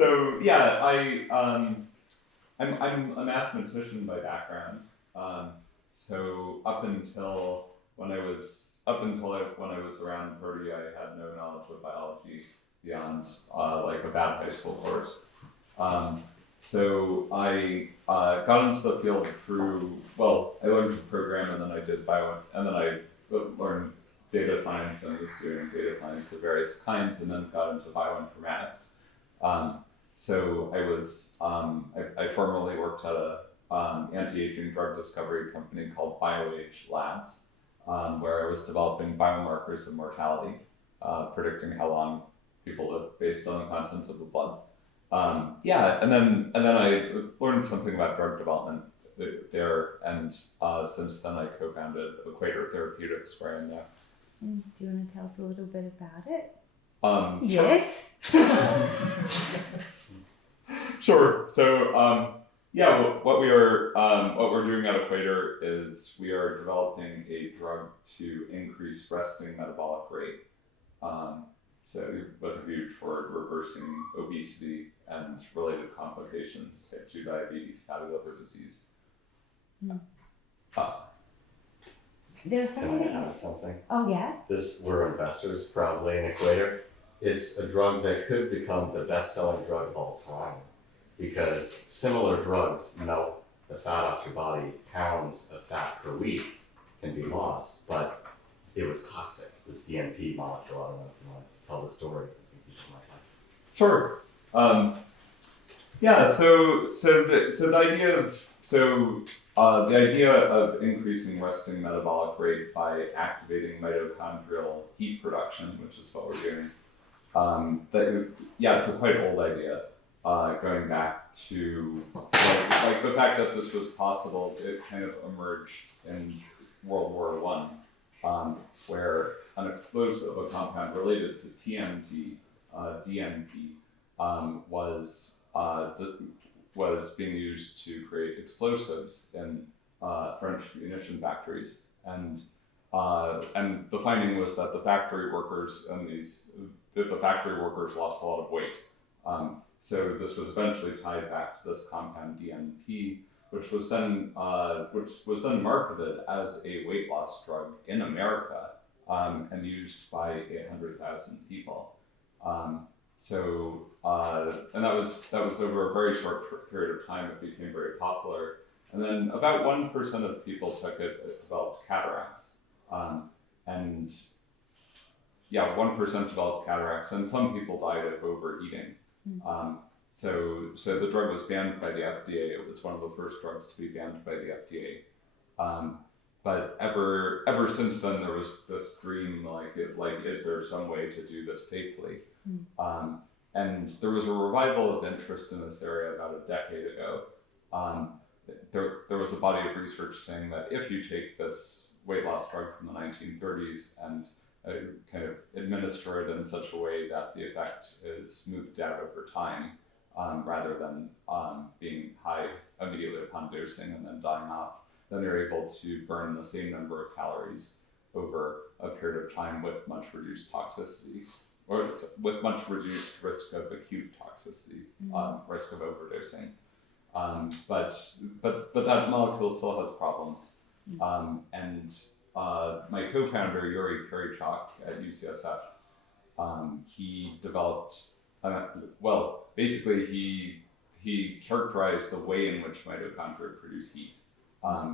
So yeah, I'm a mathematician by background. So when I was around 30, I had no knowledge of biology beyond like a bad high school course. So I got into the field I learned to program, and then I did and then I learned data science, and was doing data science of various kinds, and then got into bioinformatics. So I formerly worked at a anti-aging drug discovery company called BioAge Labs, where I was developing biomarkers of mortality, predicting how long people live based on the contents of the blood. And then I learned something about drug development there, and since then I co-founded Equator Therapeutics, where I'm now. And do you want to tell us a little bit about it? Yes. Sure. So what we're doing at Equator is we are developing a drug to increase resting metabolic rate. So with a view toward reversing obesity and related complications, type 2 diabetes, fatty liver disease. There was something Can I add something? Oh yeah? We're investors proudly in Equator. It's a drug that could become the best-selling drug of all time, because similar drugs melt the fat off your body. Pounds of fat per week can be lost, but it was toxic. This DNP molecule, I don't know if you want to tell the story. Sure. The idea of increasing resting metabolic rate by activating mitochondrial heat production, which is what we're doing. It's a quite old idea, going back to like the fact that this was possible. It kind of emerged in World War I, where an explosive, a compound related to TNT, DNP, was being used to create explosives in French munition factories, and the finding was that the factory workers lost a lot of weight. So this was eventually tied back to this compound DNP, which was then marketed as a weight loss drug in America, and used by 800,000 people. And that was over a very short period of time. It became very popular, and then about 1% of people took it developed cataracts, 1% developed cataracts, and some people died of overeating. So the drug was banned by the FDA. It was one of the first drugs to be banned by the FDA. But ever since then, there was this dream, is there some way to do this safely? And there was a revival of interest in this area about a decade ago. There was a body of research saying that if you take this weight loss drug from the 1930s and kind of administer it in such a way that the effect is smoothed out over time, rather than being high immediately upon dosing and then dying off, then you're able to burn the same number of calories over a period of time with much reduced toxicity, or with much reduced risk of acute toxicity, risk of overdosing. But that molecule still has problems. And my co-founder, Yuri Kurychok at UCSF, he developed, basically he characterized the way in which mitochondria produce heat,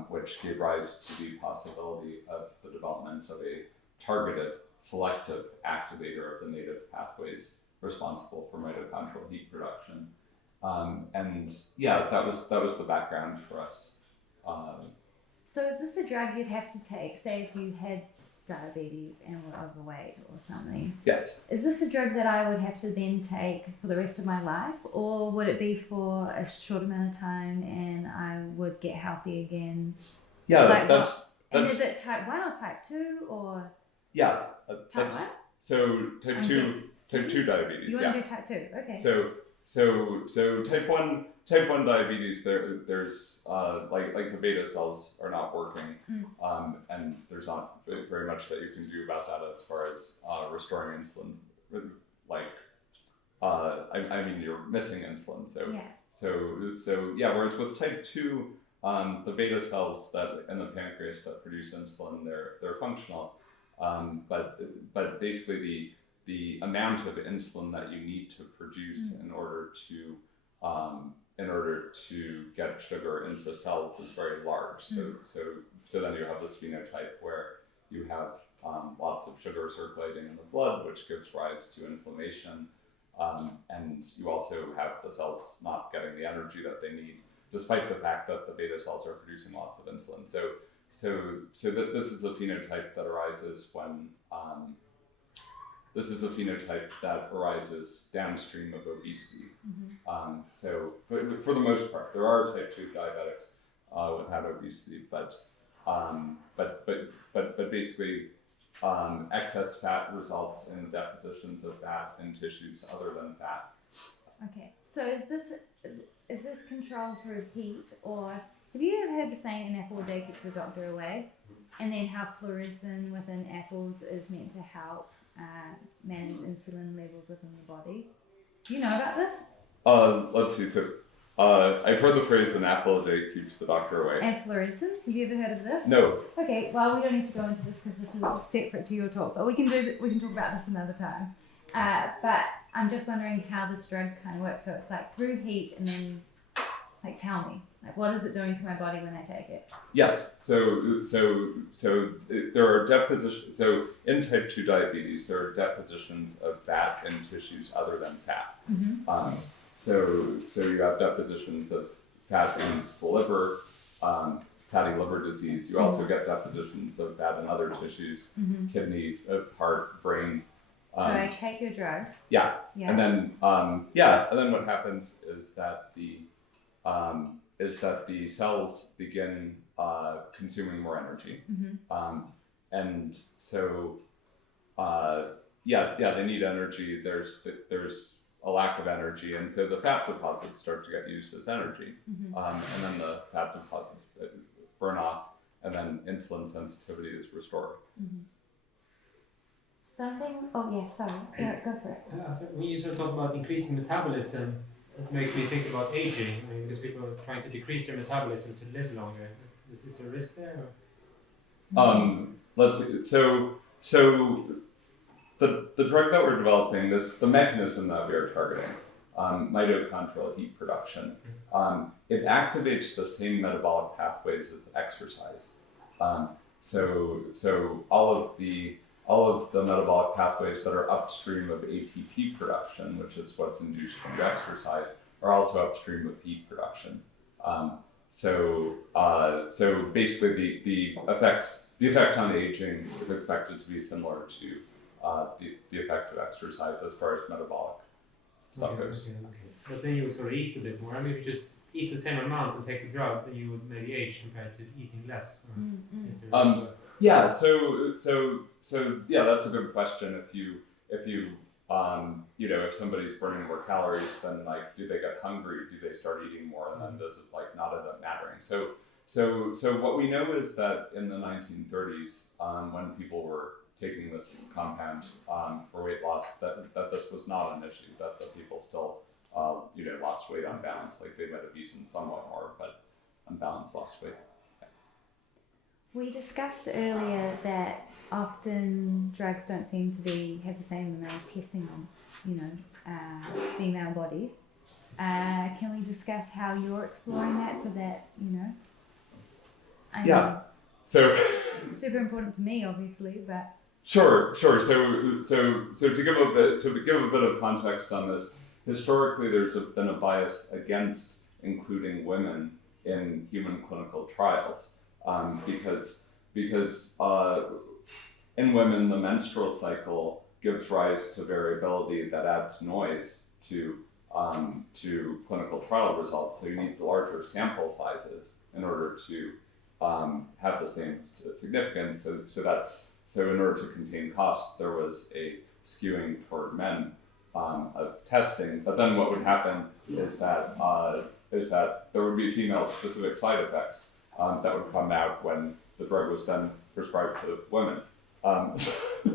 which gave rise to the possibility of the development of a targeted, selective activator of the native pathways responsible for mitochondrial heat production. That was the background for us. So is this a drug you'd have to take, say if you had diabetes and were overweight or something? Yes. Is this a drug that I would have to then take for the rest of my life, or would it be for a short amount of time and I would get healthy again? Yeah, And is it type 1 or type 2 or? Yeah. Type 1? So type 2 diabetes. You want to do type 2, okay. So type 1 diabetes, there's like the beta cells are not working, and there's not very much that you can do about that as far as restoring insulin, like I mean, you're missing insulin. Yeah. So yeah. Whereas with type 2, the beta cells that in the pancreas that produce insulin, they're functional, but basically the amount of insulin that you need to produce in order to get sugar into cells is very large. So then you have this phenotype where you have lots of sugar circulating in the blood, which gives rise to inflammation. And you also have the cells not getting the energy that they need, despite the fact that the beta cells are producing lots of insulin. So that this is a phenotype that arises when downstream of obesity. So for the most part, there are type 2 diabetics without obesity, but basically excess fat results in depositions of fat in tissues other than fat. Okay, so is this controlled through heat, or have you ever heard the saying an apple a day keeps the doctor away? And then how fluorescein within apples is meant to help manage insulin levels within the body? Do you know about this? Let's see. So I've heard the phrase "an apple a day keeps the doctor away." And fluorescein, have you ever heard of this? No. Okay, well we don't need to go into this because this is separate to your talk, but we can talk about this another time. But I'm just wondering how this drug kind of works. So it's like through heat, and then like tell me, like what is it doing to my body when I take it? Yes. So there are depositions. So in type 2 diabetes, there are depositions of fat in tissues other than fat. So you have depositions of fat in the liver, fatty liver disease. You also get depositions of fat in other tissues, kidney, heart, brain. So I take your drug. Yeah. And then and then what happens is that the cells begin consuming more energy, and so they need energy. There's a lack of energy, and so the fat deposits start to get used as energy, and then the fat deposits burn off, and then insulin sensitivity is restored. Go for it. So when you sort of talk about increasing metabolism, it makes me think about aging. I mean, because people are trying to decrease their metabolism to live longer. Is there a risk there? Let's see. So the drug that we're developing, the mechanism that we are targeting, mitochondrial heat production, it activates the same metabolic pathways as exercise. So all of the metabolic pathways that are upstream of ATP production, which is what's induced from exercise, are also upstream of heat production. So basically, the effect on aging is expected to be similar to the effect of exercise as far as metabolic stuff goes. Okay. But then you would sort of eat a bit more. I mean, if you just eat the same amount and take the drug, then you would maybe age compared to eating less. Yeah. So that's a good question. If somebody's burning more calories, then like, do they get hungry? Do they start eating more? And then does it like not end up mattering? So what we know is that in the 1930s, when people were taking this compound for weight loss, that this was not an issue. That the people still lost weight on balance. Like they might have eaten somewhat more, but on balance lost weight. We discussed earlier that often drugs don't seem to have the same amount of testing on, female bodies. Can we discuss how you're exploring that so that, So it's super important to me, obviously, but. Sure. So to give a bit of context on this, historically there's been a bias against including women in human clinical trials. Because in women, the menstrual cycle gives rise to variability that adds noise to clinical trial results. So you need larger sample sizes in order to have the same significance. So in order to contain costs, there was a skewing toward men of testing. But then what would happen is that there would be female-specific side effects that would come out when the drug was then prescribed to women.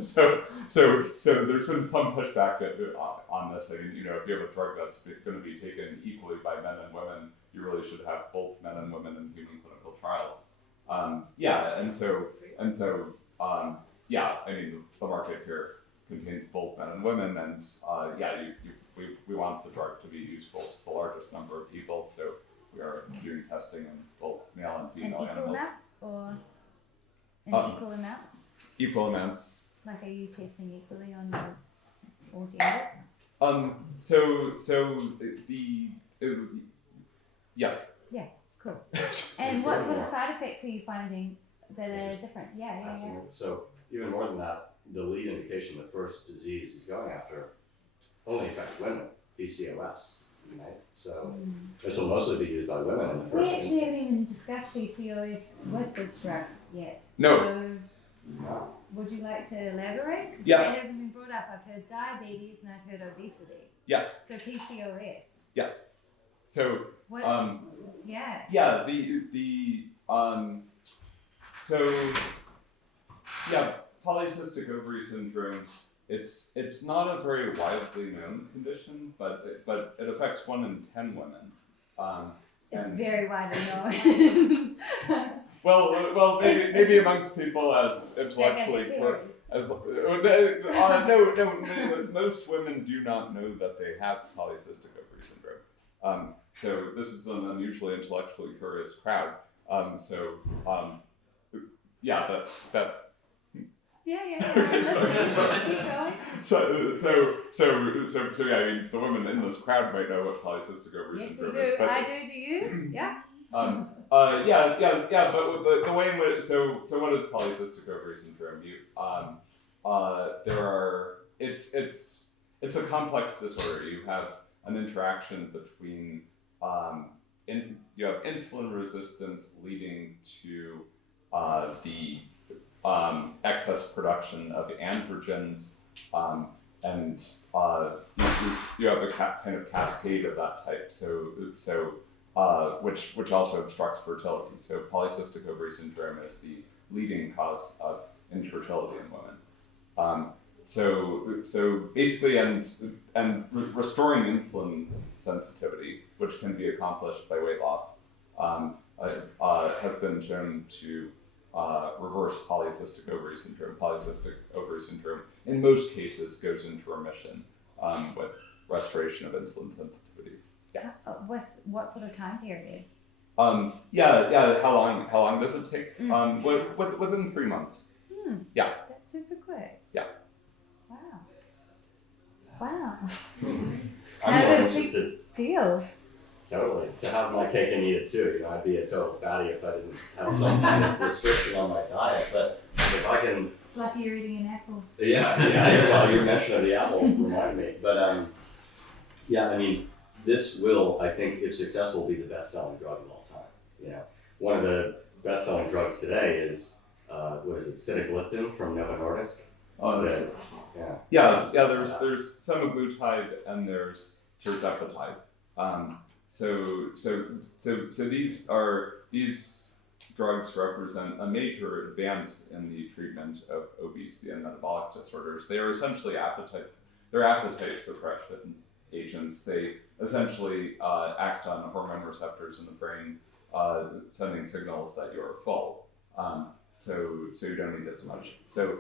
so there's been some pushback on this. I mean, you know, if you have a drug that's going to be taken equally by men and women, you really should have both men and women in human clinical trials. I mean, the market here contains both men and women, and we want the drug to be useful to the largest number of people, so we are doing testing in both male and female animals. Amounts or in equal amounts? Equal amounts. Like, are you testing equally on all genders? Yes. Yeah, cool. And what sort of side effects are you finding that are different? Yeah. Absolutely. So even more than that, the lead indication, the first disease he's going after, only affects women, PCOS, right? So this will mostly be used by women in the first We actually instance. haven't even discussed PCOS with this drug yet. No. So, would you like to elaborate? 'Cause Yes. that hasn't been brought up. I've heard diabetes and I've heard obesity. Yes. So PCOS. Yes. So What? Yeah. yeah, polycystic ovary syndrome. It's not a very widely known condition, but it affects 1 in 10 women. It's and- very widely known. Well, maybe amongst people as intellectually most women do not know that they have polycystic ovary syndrome. So this is an unusually intellectually curious crowd. Yeah. Yeah. So yeah, I mean, the women in this crowd might know what polycystic ovary Yes, we syndrome do. is, but I do. Do you? Yeah. But the way in which so what is polycystic ovary syndrome? It's a complex disorder. You have an interaction between you have insulin resistance leading to the excess production of androgens, and you have a kind of cascade of that type. Which also obstructs fertility. So polycystic ovary syndrome is the leading cause of infertility in women. So basically, and restoring insulin sensitivity, which can be accomplished by weight loss, has been shown to reverse polycystic ovary syndrome. Polycystic ovary syndrome, in most cases, goes into remission with restoration of insulin sensitivity. Yeah. With what sort of time period? How long does it take? Within 3 months. Yeah. That's super quick. Yeah. Wow. I'm more interested, Deal. totally, to have my cake and eat it too. You know, I'd be a total fatty if I didn't have some kind of restriction on my diet. But if I can, It's like you're eating an apple. well, your mention of the apple reminded me. But I mean, this will, I think, if successful, be the best-selling drug of all time. You know, one of the best-selling drugs today is sitagliptin from Novo Nordisk. There's semaglutide and there's tirzepatide. So these drugs represent a major advance in the treatment of obesity and metabolic disorders. They are essentially appetite suppression agents. They essentially act on hormone receptors in the brain, sending signals that you're full. So you don't need as much. So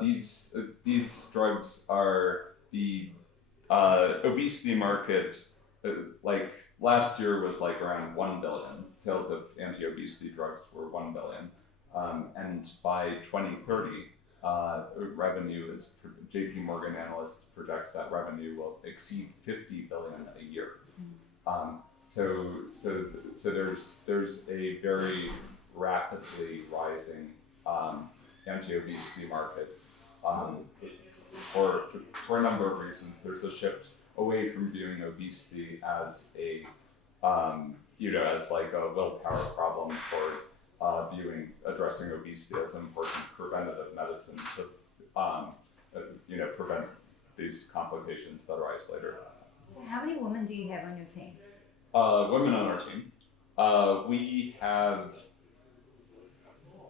these drugs are the obesity market. Like last year was like around 1 billion. Sales of anti-obesity drugs were 1 billion, and by 2030, revenue is J.P. Morgan analysts project that revenue will exceed 50 billion a year. So there's a very rapidly rising anti-obesity market for a number of reasons. There's a shift away from viewing obesity as as like a willpower problem toward addressing obesity as an important preventative medicine to prevent these complications that arise later. So how many women do you have on your team? Women on our team. We have,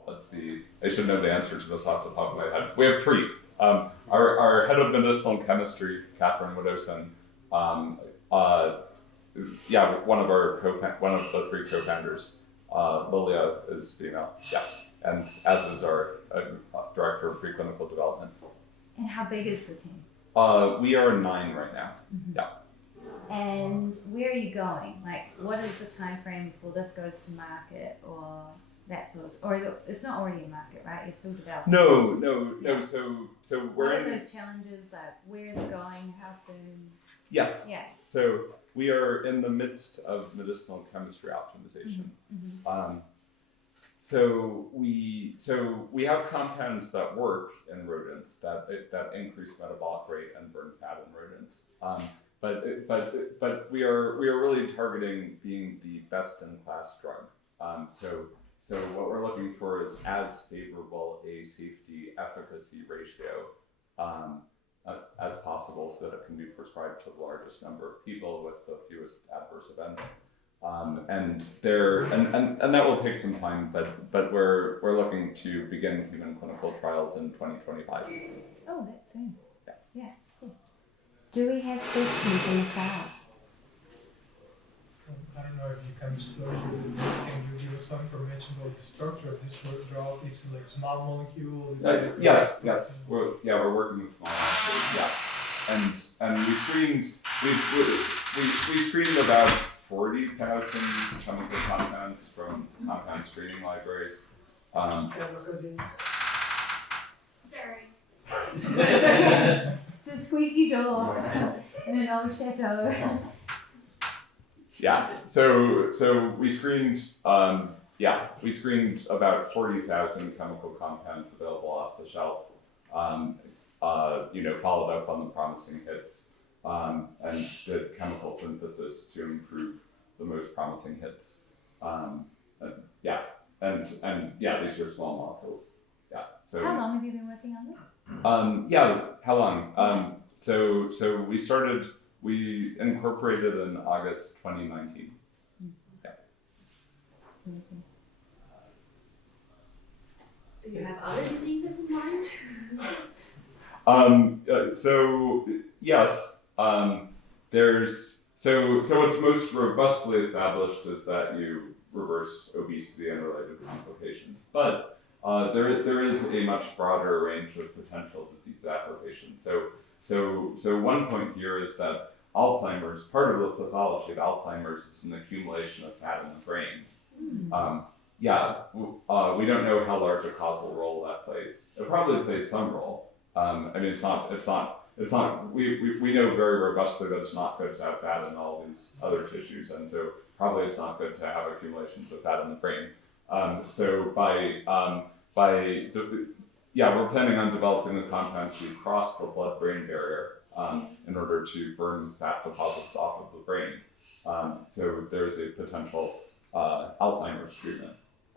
let's see, I should know the answer to this off the top of my head. We have 3. Our head of medicinal chemistry, Catherine Widdowson, one of the three co-founders, Lilia is female, and as is our director of preclinical development. And how big is the team? We are 9 right now. Mm-hmm. Yeah. And where are you going? Like, what is the time frame before this goes to market, or that sort of, or it's not already in market, right? You're still developing. No. Yeah. So What we're are those challenges? Like, where is it going? How soon? Yes. Yeah. So we are in the midst of medicinal chemistry optimization. Mm-hmm. So we have compounds that work in rodents that increase metabolic rate and burn fat in rodents. But we are really targeting being the best in class drug. So what we're looking for is as favorable a safety efficacy ratio as possible, so that it can be prescribed to the largest number of people with the fewest adverse events. And that will take some time, but we're looking to begin human clinical trials in 2025. Oh, that's soon. Yeah, cool. Do we have questions in the crowd? I don't know if you can disclose it, but can you give us some information about the structure of this drug? Is it like small molecule? Yes. We're working with small molecules. And we screened about 40,000 chemical compounds from compound screening libraries. Sorry. It's a squeaky door in an old chateau. Yeah. So we screened about 40,000 chemical compounds available off the shelf. Followed up on the promising hits, and did chemical synthesis to improve the most promising hits. These are small molecules. Yeah. So how long have you been working on this? How long? We incorporated in August 2019. Yeah. Amazing. Do you have other diseases in mind? Yes. What's most robustly established is that you reverse obesity and related complications. But there is a much broader range of potential disease applications. So one point here is that Alzheimer's, part of the pathology of Alzheimer's is an accumulation of fat in the brain. We don't know how large a causal role that plays. It probably plays some role. It's not. We know very robustly that it's not good to have fat in all these other tissues, and so probably it's not good to have accumulations of fat in the brain. We're planning on developing a compound to cross the blood-brain barrier in order to burn fat deposits off of the brain. So there's a potential Alzheimer's treatment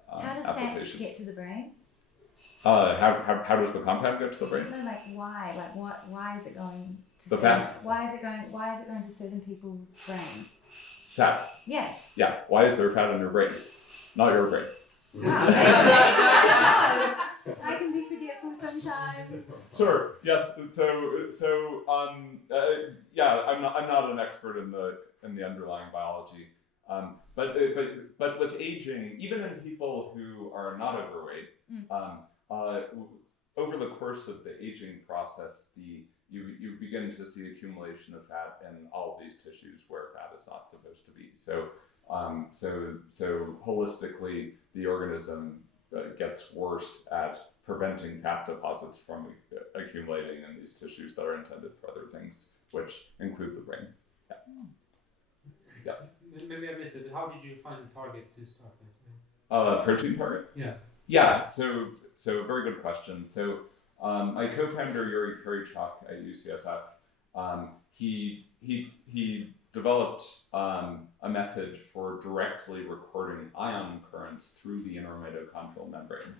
How does application. fat get to the brain? How does the compound get to the brain? No, like why? Like what? Why is it going to The certain, fat? Why is it going to certain people's brains? Fat. Yeah. Yeah. Why is there fat in your brain? Not your brain. I can be forgetful sometimes. Sure. Yes. I'm not an expert in the underlying biology. But with aging, even in people who are not overweight, over the course of the aging process, you begin to see accumulation of fat in all of these tissues where fat is not supposed to be. So holistically, the organism gets worse at preventing fat deposits from accumulating in these tissues that are intended for other things, which include the brain. Yeah. Yes. Maybe I missed it. How did you find the target to start with? Protein target? Yeah. Yeah. So very good question. So my co-founder Yuri Kurychuk at UCSF, he developed a method for directly recording ion currents through the inner mitochondrial membrane.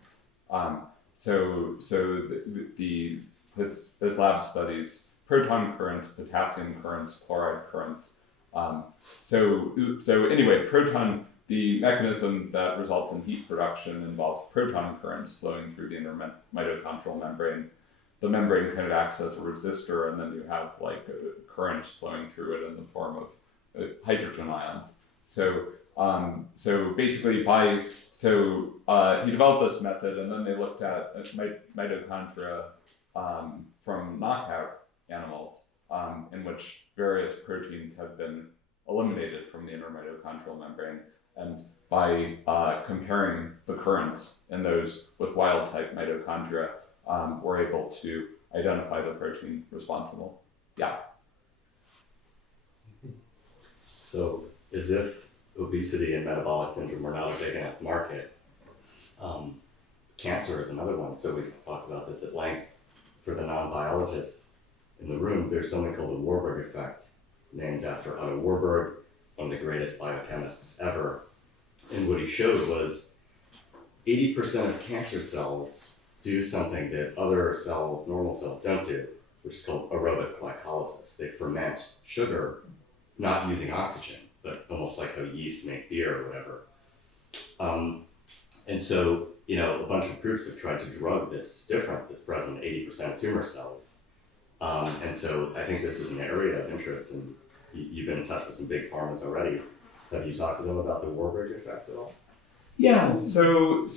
His lab studies proton currents, potassium currents, chloride currents. Anyway, the mechanism that results in heat production involves proton currents flowing through the inner mitochondrial membrane. the membrane kind of acts as a resistor, and then you have like a current flowing through it in the form of hydrogen ions. So basically he developed this method, and then they looked at mitochondria from knockout animals in which various proteins have been eliminated from the inner mitochondrial membrane, and by comparing the currents in those with wild type mitochondria, we're able to identify the protein responsible. Yeah. So as if obesity and metabolic syndrome were not a big enough market, cancer is another one. So we've talked about this at length. For the non-biologist in the room, there's something called the Warburg effect, named after Otto Warburg, one of the greatest biochemists ever. And what he showed was 80% of cancer cells do something that other cells, normal cells, don't do, which is called aerobic glycolysis. They ferment sugar, not using oxygen, but almost like how yeast make beer or whatever. And so, a bunch of groups have tried to drug this difference that's present in 80% of tumor cells. And so I think this is an area of interest, and you've been in touch with some big pharmas already. Have you talked to them about the Warburg effect at all? Yeah, so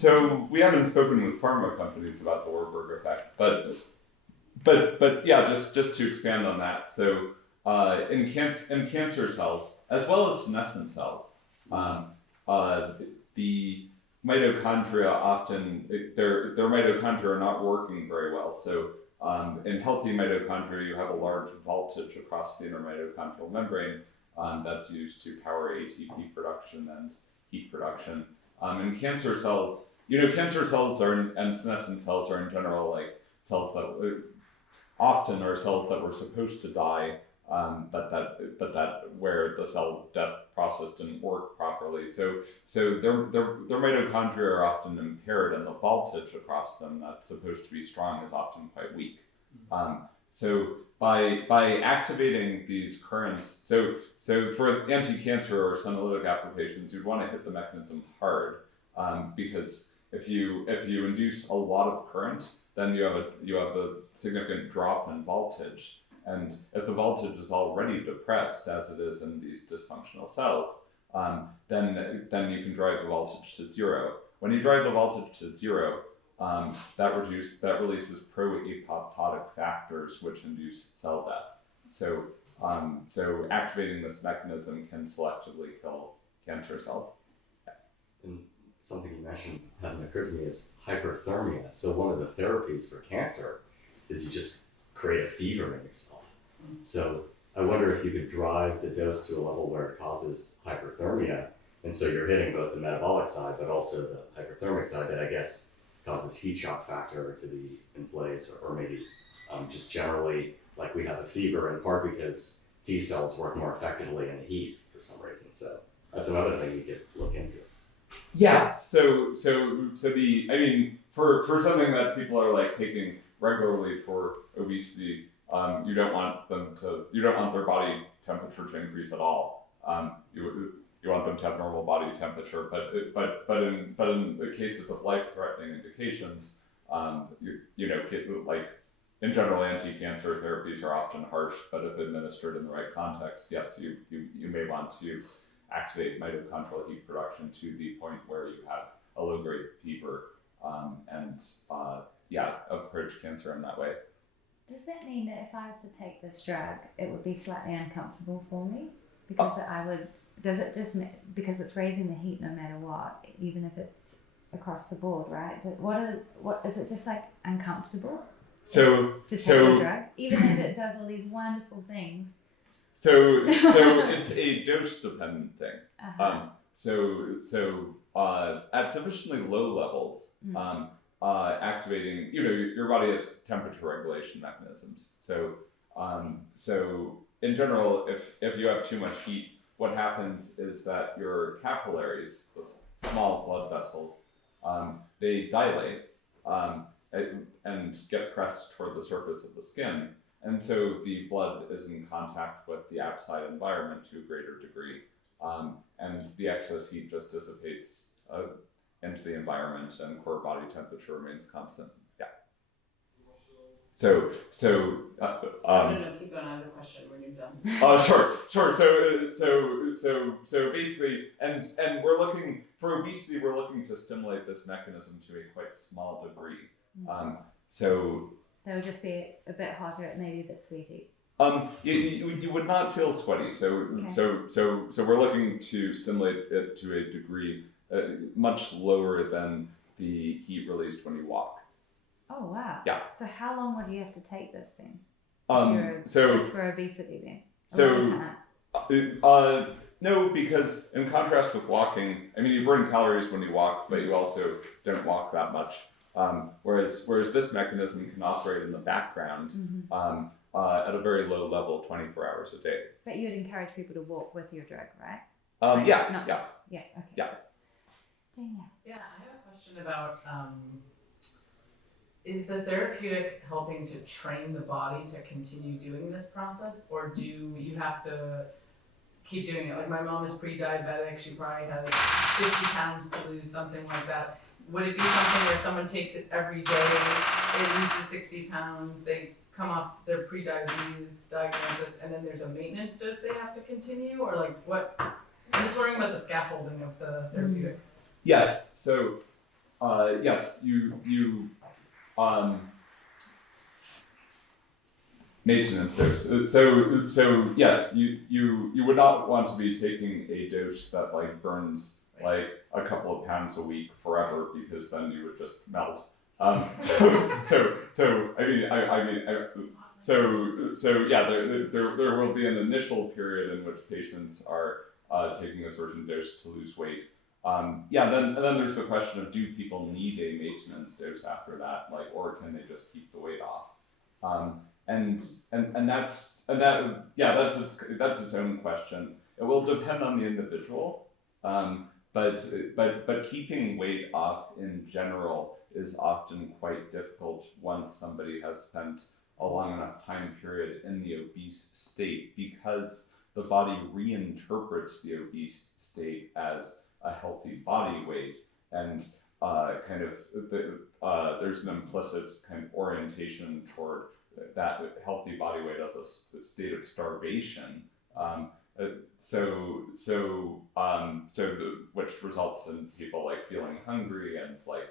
we haven't spoken with pharma companies about the Warburg effect, but yeah, just to expand on that. So in cancer cells, as well as senescent cells, the mitochondria often, their mitochondria are not working very well. So in healthy mitochondria, you have a large voltage across the inner mitochondrial membrane that's used to power ATP production and heat production. In cancer cells, cancer cells and senescent cells are in general like cells that often are cells that were supposed to die, but that where the cell death process didn't work properly. So their mitochondria are often impaired, and the voltage across them that's supposed to be strong is often quite weak. So by activating these currents, so for anti-cancer or senolytic applications, you'd want to hit the mechanism hard, because if you induce a lot of current, then you have a significant drop in voltage. And if the voltage is already depressed, as it is in these dysfunctional cells, then you can drive the voltage to zero. When you drive the voltage to zero, that releases pro-apoptotic factors, which induce cell death. So activating this mechanism can selectively kill cancer cells. And something you mentioned hadn't occurred to me is hyperthermia. So one of the therapies for cancer is you just create a fever in yourself. So I wonder if you could drive the dose to a level where it causes hyperthermia, and so you're hitting both the metabolic side, but also the hyperthermic side that I guess causes heat shock factor to be in place, or maybe just generally like we have a fever in part because T cells work more effectively in the heat for some reason. So that's another thing you could look into. Yeah. So for something that people are like taking regularly for obesity, you don't want their body temperature to increase at all. You want them to have normal body temperature, but in the cases of life-threatening indications, like in general, anti-cancer therapies are often harsh, but if administered in the right context, yes, you may want to activate mitochondrial heat production to the point where you have a low-grade fever, and approach cancer in that way. Does that mean that if I was to take this drug, it would be slightly uncomfortable for me? Because because it's raising the heat no matter what, even if it's across the board, right? What is it just like uncomfortable? To take the drug, even if it does all these wonderful things. So it's a dose-dependent thing. Uh-huh. At sufficiently low levels, activating, your body has temperature regulation mechanisms. So in general, if you have too much heat, what happens is that your capillaries, the small blood vessels, they dilate and get pressed toward the surface of the skin. And so the blood is in contact with the outside environment to a greater degree. And the excess heat just dissipates into the environment, and core body temperature remains constant. Yeah. So No, keep going. I have a question when you're done. Sure. So basically, and we're looking for obesity. We're looking to stimulate this mechanism to a quite small degree. So they'll just be a bit hotter, maybe a bit sweaty. you would not feel sweaty. So we're looking to stimulate it to a degree much lower than the heat released when you walk. Oh wow. Yeah. So how long would you have to take this then? Just for obesity then? No, because in contrast with walking, I mean, you burn calories when you walk, but you also don't walk that much. Whereas this mechanism can operate in the background at a very low level, 24 hours a day. But you'd encourage people to walk with your drug, right? Okay. Yeah. Danielle. Yeah, I have a question about, is the therapeutic helping to train the body to continue doing this process, or do you have to keep doing it? Like my mom is pre-diabetic, she probably has 50 pounds to lose, something like that. Would it be something where someone takes it every day, they lose the 60 pounds, they come off their pre-diabetes diagnosis, and then there's a maintenance dose they have to continue, or like what? I'm just wondering about the scaffolding of the therapeutic. Yes. So, yes, you maintenance dose. So yes, you would not want to be taking a dose that like burns like a couple of pounds a week forever, because then you would just melt. So yeah, there will be an initial period in which patients are taking a certain dose to lose weight. Then there's the question of, do people need a maintenance dose after that, like, or can they just keep the weight off? That's its own question. It will depend on the individual, but keeping weight off in general is often quite difficult once somebody has spent a long enough time period in the obese state, because the body reinterprets the obese state as a healthy body weight, and there's an implicit kind of orientation toward that healthy body weight as a state of starvation. Which results in people like feeling hungry and like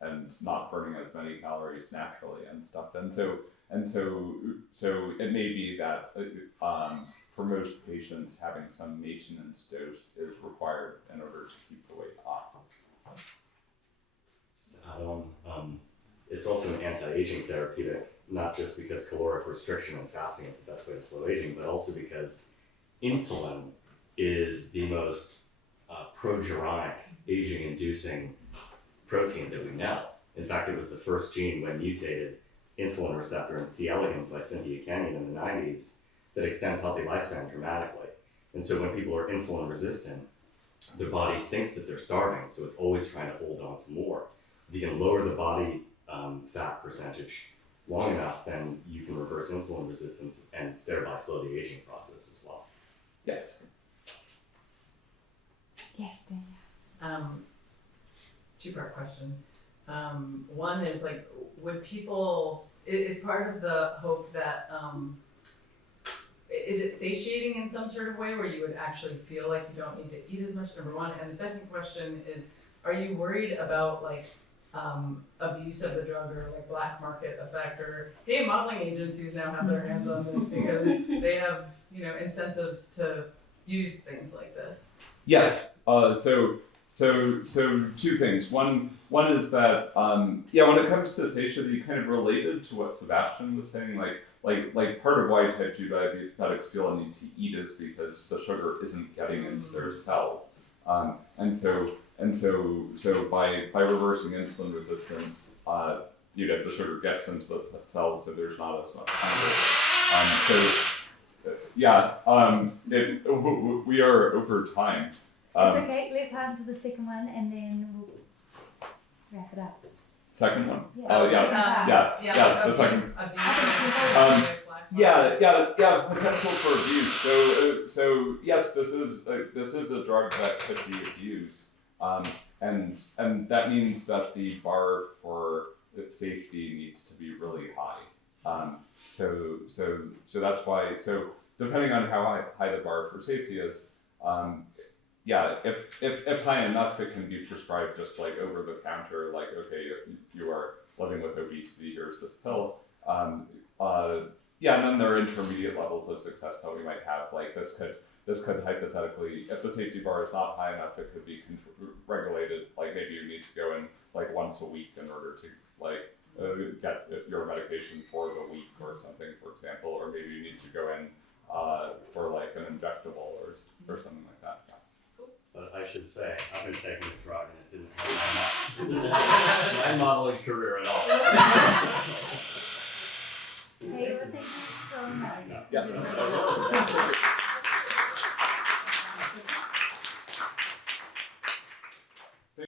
and not burning as many calories naturally and stuff. And so it may be that for most patients, having some maintenance dose is required in order to keep the weight off. Just to add on, it's also an anti-aging therapeutic, not just because caloric restriction and fasting is the best way to slow aging, but also because insulin is the most progerotic, aging-inducing protein that we know. In fact, it was the first gene when mutated insulin receptor in C. elegans by Cynthia Kenyon in the 90s that extends healthy lifespan dramatically. And so when people are insulin resistant, their body thinks that they're starving, so it's always trying to hold on to more. If you can lower the body fat percentage long enough, then you can reverse insulin resistance and thereby slow the aging process as well. Yes. Yes, Danielle. Two-part question. One is like, would people, is part of the hope that, is it satiating in some sort of way where you would actually feel like you don't need to eat as much, number one? And the second question is, are you worried about like abuse of the drug or like black market effect, or hey, modeling agencies now have their hands on this because they have, incentives to use things like this? Yes. So two things. One is that when it comes to satiety, kind of related to what Sebastian was saying, like part of why type 2 diabetics feel a need to eat is because the sugar isn't getting into their cells, and so by reversing insulin resistance, the sugar gets into the cells, so there's not as much hunger. We are over time. It's okay, let's answer the second one and then we'll wrap it up. Second one? Yeah. The second. Potential for abuse. So yes, this is a drug that could be abused, and that means that the bar for that safety needs to be really high. So that's why. So depending on how high the bar for safety is, yeah, if high enough, it can be prescribed just like over the counter. Like, okay, if you are living with obesity, here's this pill. Yeah, and then there are intermediate levels of success that we might have. Like this could hypothetically, if the safety bar is not high enough, it could be regulated. Like maybe you need to go in like once a week in order to like get your medication for the week or something, for example, or maybe you need to go in for like an injectable or something like that. Yeah. But I should say, I've been taking the drug and it didn't help my modeling career at all. Taylor, thank you so much. Yes.